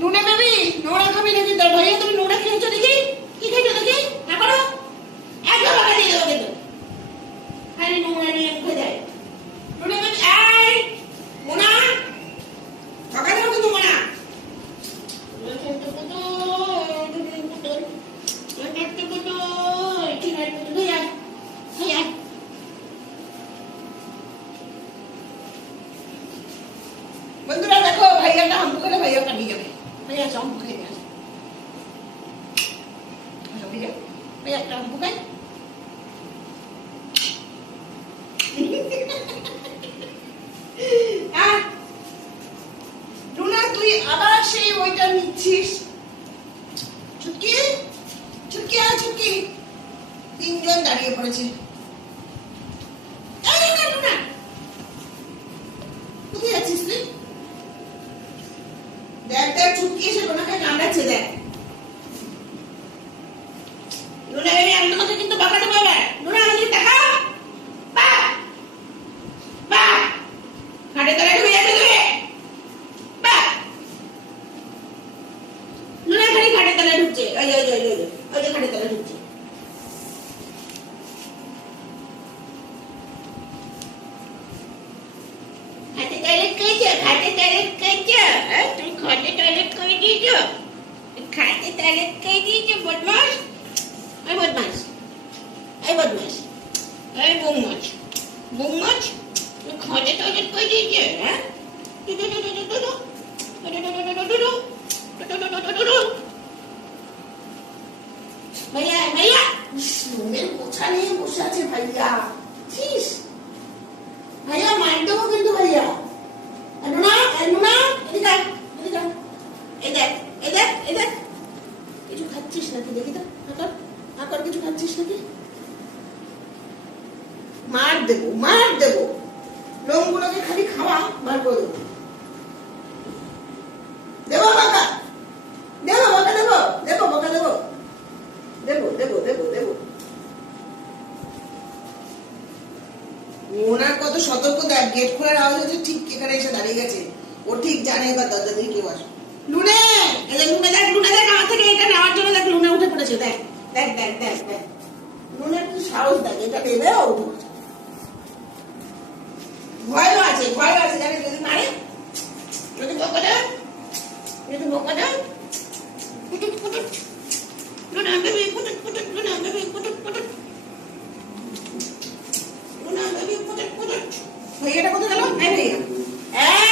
নুনে খাবি? নোড়া খাবি না তোর ভাইয়া, তুমি নোড়া খেয়েছো নাকি কি খেয়েছো নাকি না করো। একদম ভাগা দিয়ে দেবো কিন্তু। খালি নোংরা নিয়ে মুখে যায়। নুনে খাবি? এই মোনা ভাগা দেবো কিন্তু মোনা বন্ধুরা, দেখো, ভাইয়াটা হাম্পু করে ভাইয়া পাঠিয়ে যাবে পেঁয়াজ আমার বুকে গেছে সবদিকে পেঁয়াজটা আমার বুকে তুই আবার সেই ওইটা নিচ্ছিস ছুটকি ছুটকি আর তিনজন দাঁড়িয়ে পড়েছিস দেখ এসে রুনাকে কামড়াচ্ছে, দেখ। তোমাকে খাটে তলায় খালি খাটে তলায় ঢুকছে। ওই ওই ওই ওই ওই যে খাটে তলায় ঢুকছে। খাটে টয়লেট করেছ খাটে টয়লেট করেছ হ্যাঁ তুমি খাটে টয়লেট જો ખાતે તારે કહી દીજે બદમાશ એ બદમાશ એ બદમાશ એ બુમચ બુમચ ખાતે તારે કહી દીજે હે भैया भैया मेरे पूछा नहीं पूछा थे भैया भैया मान दो দেখি তো, আকার আকার কিছু খাচ্ছিস নাকি? মার দেবো মার দেবো। লোমগুলোকে খালি খাওয়া, বার করে দেবো। ওনার কত সতর্ক দেখ গেট খোলার আওয়াজ হচ্ছে ঠিক এখানে এসে দাঁড়িয়ে গেছে। ও ঠিক জানে এবার দরজা দিয়ে কেউ আসবে। লুনে! লুনে দেখ লুনে দেখ, আমার থেকে এটা নেওয়ার জন্য দেখ। পড়েছে দেখ দেখ দেখ দেখ দেখ। লুনের কি সাহস দেখ এটা নেবে ও ভয়ও আছে ভয়ও আছে। জানে যদি মারে, যদি বকা দেয়, যদি বকা দেয় ভাইয়াটা কোথায় গেল? ভাইয়া